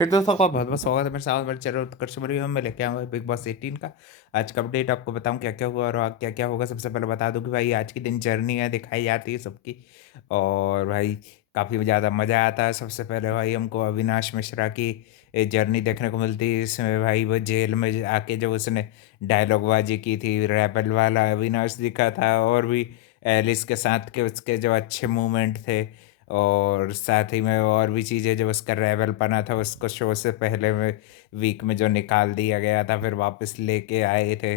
फिर दोस्तों का बहुत-बहुत स्वागत है मेरे साथ मेरे चैनल उत्कर्ष मरी में मैं लेके आया हूँ बिग बॉस 18 का। आज का अपडेट आपको बताऊँ क्या-क्या हुआ और क्या-क्या होगा। सबसे पहले बता दूँ कि भाई आज की दिन जर्नी है दिखाई जाती है सबकी और भाई काफ़ी ज़्यादा मज़ा आता है। सबसे पहले भाई हमको अविनाश मिश्रा की जर्नी देखने को मिलती है। इसमें भाई वो जेल में आके जब उसने डायलॉग बाजी की थी रैपल वाला अविनाश दिखा था और भी एलिस के साथ के उसके जो अच्छे मोमेंट थे और साथ ही में और भी चीज़ें जो उसका रेबलपना था उसको शो से पहले में वीक में जो निकाल दिया गया था फिर वापस लेके आए थे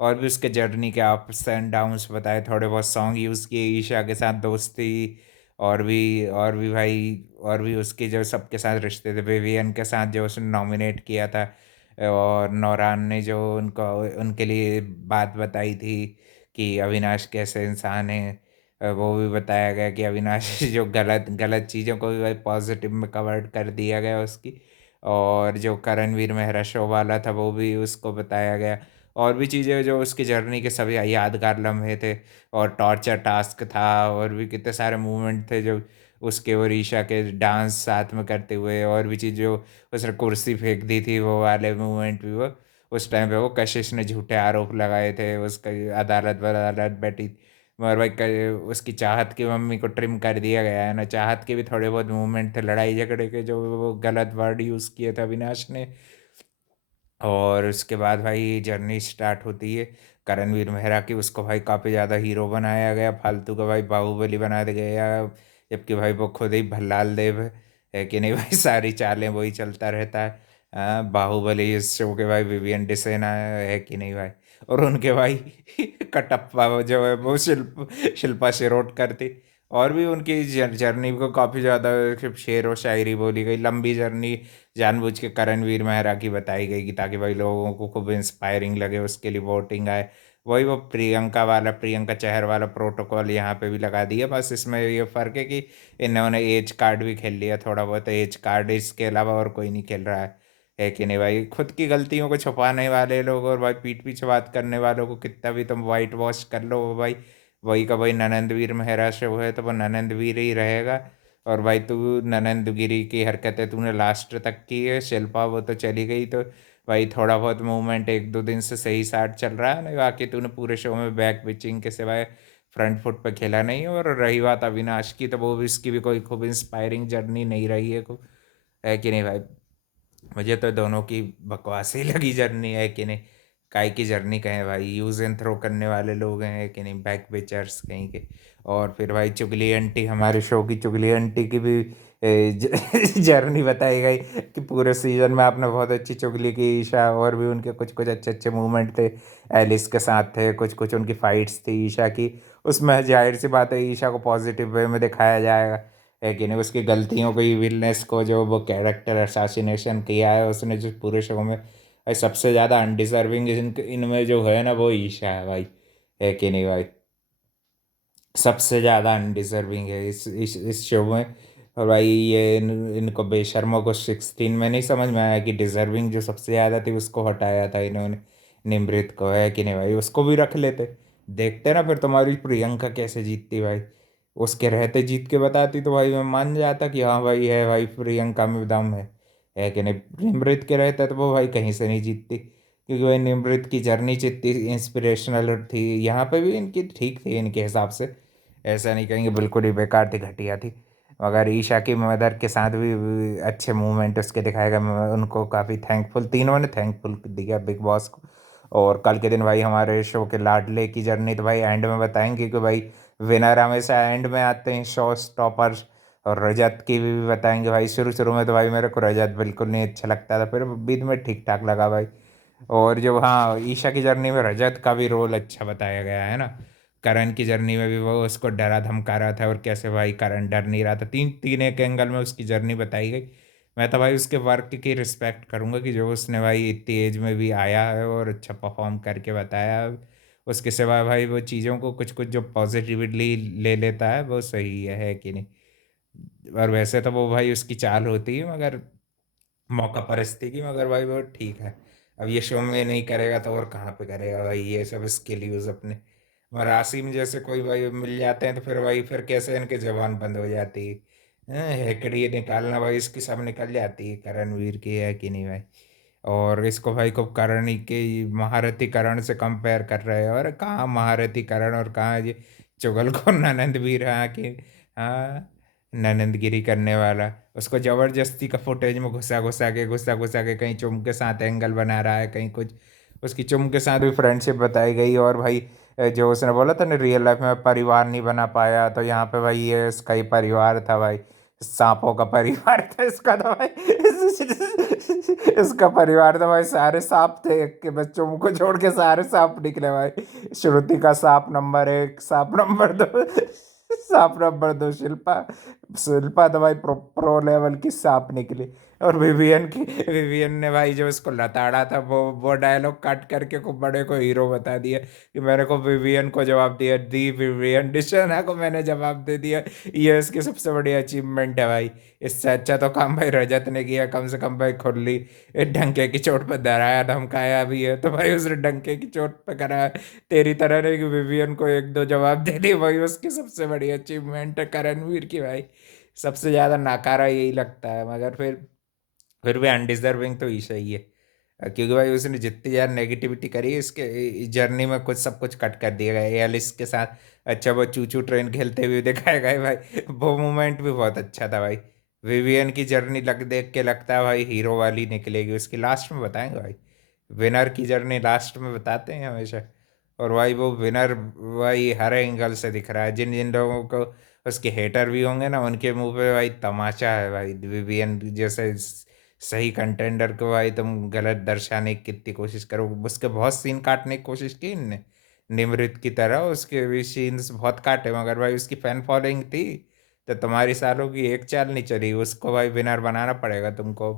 और भी उसके जर्नी के अप्स एंड डाउन्स बताए। थोड़े बहुत सॉन्ग यूज़ किए ईशा के साथ दोस्ती और भी भाई और भी उसके जो सबके साथ रिश्ते थे विवियन के साथ जो उसने नॉमिनेट किया था और नौरान ने जो उनको उनके लिए बात बताई थी कि अविनाश कैसे इंसान है। वो भी बताया गया कि अविनाश जो गलत गलत चीज़ों को भी भाई पॉजिटिव में कवर कर दिया गया उसकी। और जो करणवीर मेहरा शो वाला था वो भी उसको बताया गया और भी चीज़ें जो उसकी जर्नी के सभी यादगार लम्हे थे और टॉर्चर टास्क था और भी कितने सारे मूवमेंट थे जो उसके और ईशा के डांस साथ में करते हुए और भी चीज़ जो उसने कुर्सी फेंक दी थी वो वाले मूवमेंट भी वो उस टाइम पे वो कशिश ने झूठे आरोप लगाए थे उसका अदालत वदालत बैठी मगर भाई उसकी चाहत की मम्मी को ट्रिम कर दिया गया है ना। चाहत के भी थोड़े बहुत मूवमेंट थे लड़ाई झगड़े के जो वो गलत वर्ड यूज़ किए थे अविनाश ने। और उसके बाद भाई जर्नी स्टार्ट होती है करणवीर मेहरा की। उसको भाई काफ़ी ज़्यादा हीरो बनाया गया फालतू का भाई बाहुबली बना दिया गया जबकि भाई वो खुद ही भल्लाल देव है कि नहीं भाई सारी चालें वही चलता रहता है। बाहुबली इस शो के भाई विवियन डिसेना है कि नहीं भाई। और उनके भाई कटप्पा वो जो है वो शिल्पा शिरोडकर थी। और भी उनकी जर्नी को काफ़ी ज़्यादा शेर व शायरी बोली गई लंबी जर्नी जानबूझ के करणवीर मेहरा की बताई गई कि ताकि भाई लोगों को खूब इंस्पायरिंग लगे उसके लिए वोटिंग आए। वही वो प्रियंका चहर वाला प्रोटोकॉल यहाँ पे भी लगा दिया। बस इसमें ये फ़र्क है कि इन्होंने एज कार्ड भी खेल लिया थोड़ा बहुत एज कार्ड इसके अलावा और कोई नहीं खेल रहा है कि नहीं भाई। खुद की गलतियों को छुपाने वाले लोग और भाई पीठ पीछे बात करने वालों को कितना भी तुम वाइट वॉश कर लो वो भाई वही का भाई ननंदवीर मेहरा शो है तो वो ननंदवीर ही रहेगा। और भाई तू ननंदगिरी की हरकतें तूने लास्ट तक की है शिल्पा वो तो चली गई तो भाई थोड़ा बहुत मूवमेंट एक दो दिन से सही साथ चल रहा है ना। बाकी तूने पूरे शो में बैक पिचिंग के सिवाय फ्रंट फुट पे खेला नहीं। और रही बात अविनाश की तो वो भी इसकी भी कोई खूब इंस्पायरिंग जर्नी नहीं रही है को है कि नहीं भाई। मुझे तो दोनों की बकवास ही लगी जर्नी है कि नहीं। काय की जर्नी कहें भाई यूज़ एंड थ्रो करने वाले लोग हैं कि नहीं बैक बेचर्स कहीं के। और फिर भाई चुगली आंटी हमारे शो की चुगली आंटी की भी जर्नी बताई गई कि पूरे सीजन में आपने बहुत अच्छी चुगली की ईशा और भी उनके कुछ कुछ अच्छे अच्छे मूवमेंट थे एलिस के साथ थे कुछ कुछ उनकी फाइट्स थी ईशा की। उसमें जाहिर सी बात है ईशा को पॉजिटिव वे में दिखाया जाएगा है कि नहीं। उसकी गलतियों को विलनेस को जो वो कैरेक्टर असैसिनेशन किया है उसने जो पूरे शो में भाई सबसे ज़्यादा अनडिजर्विंग इनमें जो है ना वो ईशा है भाई है कि नहीं भाई। सबसे ज़्यादा अनडिजर्विंग है इस शो में। और भाई ये इनको बेशर्मों को 16 में नहीं समझ में आया कि डिजर्विंग जो सबसे ज़्यादा थी उसको हटाया था इन्होंने निमृत को है कि नहीं भाई। उसको भी रख लेते देखते ना फिर तुम्हारी प्रियंका कैसे जीतती भाई। उसके रहते जीत के बताती तो भाई मैं मान जाता कि हाँ भाई है भाई प्रियंका में दम है कि नहीं। निमृत के रहते तो वो भाई कहीं से नहीं जीतती क्योंकि भाई निमृत की जर्नी जितनी इंस्पिरेशनल थी यहाँ पे भी इनकी ठीक थी इनके हिसाब से। ऐसा नहीं कहेंगे बिल्कुल ही बेकार थी घटिया थी। मगर ईशा की मदर के साथ भी अच्छे मूवमेंट उसके दिखाए गए। मैं उनको काफ़ी थैंकफुल तीनों ने थैंकफुल दिया बिग बॉस को। और कल के दिन भाई हमारे शो के लाडले की जर्नी तो भाई एंड में बताएंगे कि भाई विनर हमेशा एंड में आते हैं शो स्टॉपर्स। और रजत की भी बताएंगे भाई। शुरू शुरू में तो भाई मेरे को रजत बिल्कुल नहीं अच्छा लगता था फिर बीच में ठीक ठाक लगा भाई। और जो हाँ ईशा की जर्नी में रजत का भी रोल अच्छा बताया गया है ना। करण की जर्नी में भी वो उसको डरा धमका रहा था और कैसे भाई करण डर नहीं रहा था। तीन तीन एक एंगल में उसकी जर्नी बताई गई। मैं तो भाई उसके वर्क की रिस्पेक्ट करूंगा कि जो उसने भाई इतनी एज में भी आया है और अच्छा परफॉर्म करके बताया है। उसके सिवा भाई वो चीज़ों को कुछ कुछ जो पॉजिटिवली ले लेता है वो सही है कि नहीं। और वैसे तो वो भाई उसकी चाल होती है मगर मौका परस्ती की मगर भाई वो ठीक है। अब ये शो में नहीं करेगा तो और कहाँ पे करेगा भाई ये सब स्किल यूज अपने। और आसिम जैसे कोई भाई मिल जाते हैं तो फिर भाई फिर कैसे इनके जवान बंद हो जाती है हेकड़ी निकालना भाई, इसकी सब निकल जाती है, करणवीर की है कि नहीं भाई। और इसको भाई को करण ही के महारथी करण से कंपेयर कर रहे हैं, और कहाँ महारथी करण और कहाँ ये चुगल को ननंद भी रहा कि हाँ, ननंदगिरी करने वाला। उसको जबरदस्ती का फुटेज में घुसा घुसा के कहीं चुम के साथ एंगल बना रहा है, कहीं कुछ। उसकी चुम के साथ भी फ्रेंडशिप बताई गई, और भाई जो उसने बोला था ना रियल लाइफ में परिवार नहीं बना पाया, तो यहाँ पे भाई ये इसका ही परिवार था भाई। सांपों का परिवार था इसका तो भाई। इसका परिवार तो भाई सारे सांप थे, एक के बच्चों को छोड़ के सारे सांप निकले भाई। श्रुति का सांप नंबर 1, सांप नंबर 2, सांप नंबर 2 शिल्पा। शिल्पा तो भाई प्रो लेवल की सांप निकली। और विवियन ने भाई जो उसको लताड़ा था, वो डायलॉग काट करके खूब बड़े को हीरो बता दिया कि मेरे को विवियन को जवाब दिया, दी विवियन डिशना को मैंने जवाब दे दिया। ये इसकी सबसे बड़ी अचीवमेंट है भाई। इससे अच्छा तो काम भाई रजत ने किया, कम से कम भाई खुरली डंके की चोट पर डराया धमकाया भी है, तो भाई उसने डंके की चोट पर कराया। तेरी तरह ने कि विवियन को एक दो जवाब दे दिए, भाई उसकी सबसे बड़ी अचीवमेंट है करणवीर की भाई। सबसे ज्यादा नाकारा यही लगता है, मगर फिर भी अनडिजर्विंग तो ईशा ही है। क्योंकि भाई उसने जितनी ज़्यादा नेगेटिविटी करी है इसके जर्नी में, कुछ सब कुछ कट कर दिया गया एलिस के साथ। अच्छा, वो चूचू ट्रेन खेलते हुए दिखाया गया भाई, वो मोमेंट भी बहुत अच्छा था भाई। विवियन की जर्नी देख के लगता है भाई हीरो वाली निकलेगी, उसकी लास्ट में बताएंगे भाई। विनर की जर्नी लास्ट में बताते हैं हमेशा। और भाई वो विनर भाई हर एंगल से दिख रहा है, जिन जिन लोगों को उसके हेटर भी होंगे ना, उनके मुंह पे भाई तमाचा है भाई। विवियन जैसे सही कंटेंडर को भाई तुम गलत दर्शाने की कितनी कोशिश करो, उसके बहुत सीन काटने की कोशिश की इनने, निमृत की तरह उसके भी सीन्स बहुत काटे, मगर भाई उसकी फैन फॉलोइंग थी, तो तुम्हारी सालों की एक चाल नहीं चली, उसको भाई विनर बनाना पड़ेगा तुमको।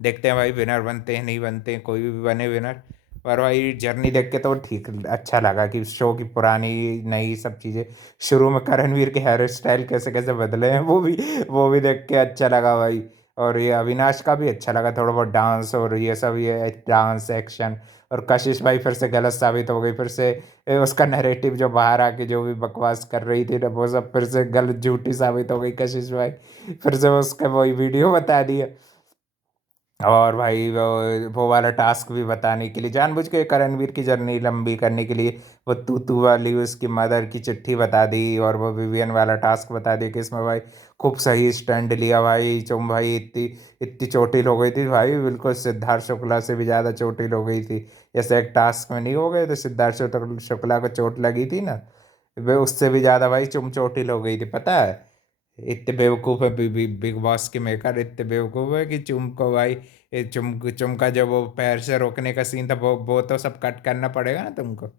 देखते हैं भाई विनर बनते हैं नहीं बनते हैं, कोई भी बने विनर। पर भाई जर्नी देख के तो ठीक अच्छा लगा कि शो की पुरानी नई सब चीज़ें, शुरू में करणवीर के हेयर स्टाइल कैसे कैसे बदले हैं, वो भी देख के अच्छा लगा भाई। और ये अविनाश का भी अच्छा लगा, थोड़ा बहुत डांस और ये सब, ये डांस एक्शन। और कशिश भाई फिर से गलत साबित हो गई, फिर से उसका नैरेटिव जो बाहर आके जो भी बकवास कर रही थी ना, वो सब फिर से गलत झूठी साबित हो गई कशिश भाई। फिर से उसका वही वीडियो बता दिया। और भाई वो वाला टास्क भी बताने के लिए जानबूझ के करणवीर की जर्नी लंबी करने के लिए वो तू वाली उसकी मदर की चिट्ठी बता दी, और वो विवियन वाला टास्क बता दिया कि इसमें भाई खूब सही स्टैंड लिया भाई। तुम भाई इतनी इतनी चोटिल हो गई थी भाई, बिल्कुल सिद्धार्थ शुक्ला से भी ज़्यादा चोटिल हो गई थी। जैसे एक टास्क में नहीं हो गए तो सिद्धार्थ शुक्ला को चोट लगी थी ना, वे उससे भी ज़्यादा भाई चोटिल हो गई थी, पता है। इतने बेवकूफ़ है बिग बॉस के मेकर, इतने बेवकूफ़ है कि चुम को भाई, ये चुम का जब वो पैर से रोकने का सीन था, वो तो सब कट करना पड़ेगा ना तुमको,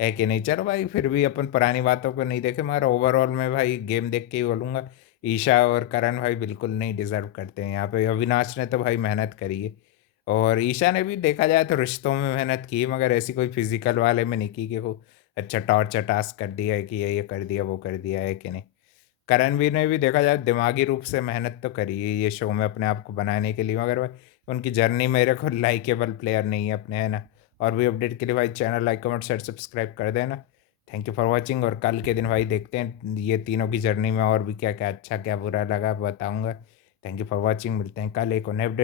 है कि नहीं। चलो भाई फिर भी अपन पुरानी बातों को नहीं देखे, मगर ओवरऑल में भाई गेम देख के ही बोलूँगा, ईशा और करण भाई बिल्कुल नहीं डिजर्व करते हैं यहाँ पे। अविनाश ने तो भाई मेहनत करी है, और ईशा ने भी देखा जाए तो रिश्तों में मेहनत की है, मगर ऐसी कोई फिजिकल वाले में नहीं की कि वो अच्छा टॉर्चर टास्क कर दिया है कि ये कर दिया वो कर दिया, है कि नहीं। करणवीर ने भी देखा जाए दिमागी रूप से मेहनत तो करी है ये शो में अपने आप को बनाने के लिए, मगर भाई उनकी जर्नी मेरे को लाइकेबल प्लेयर नहीं है अपने, है ना। और भी अपडेट के लिए भाई channel like comment share subscribe कर देना। थैंक यू फॉर वॉचिंग, और कल के दिन भाई देखते हैं ये तीनों की जर्नी में और भी क्या क्या अच्छा क्या बुरा लगा बताऊँगा। थैंक यू फॉर वॉचिंग, मिलते हैं कल एक और अपडेट।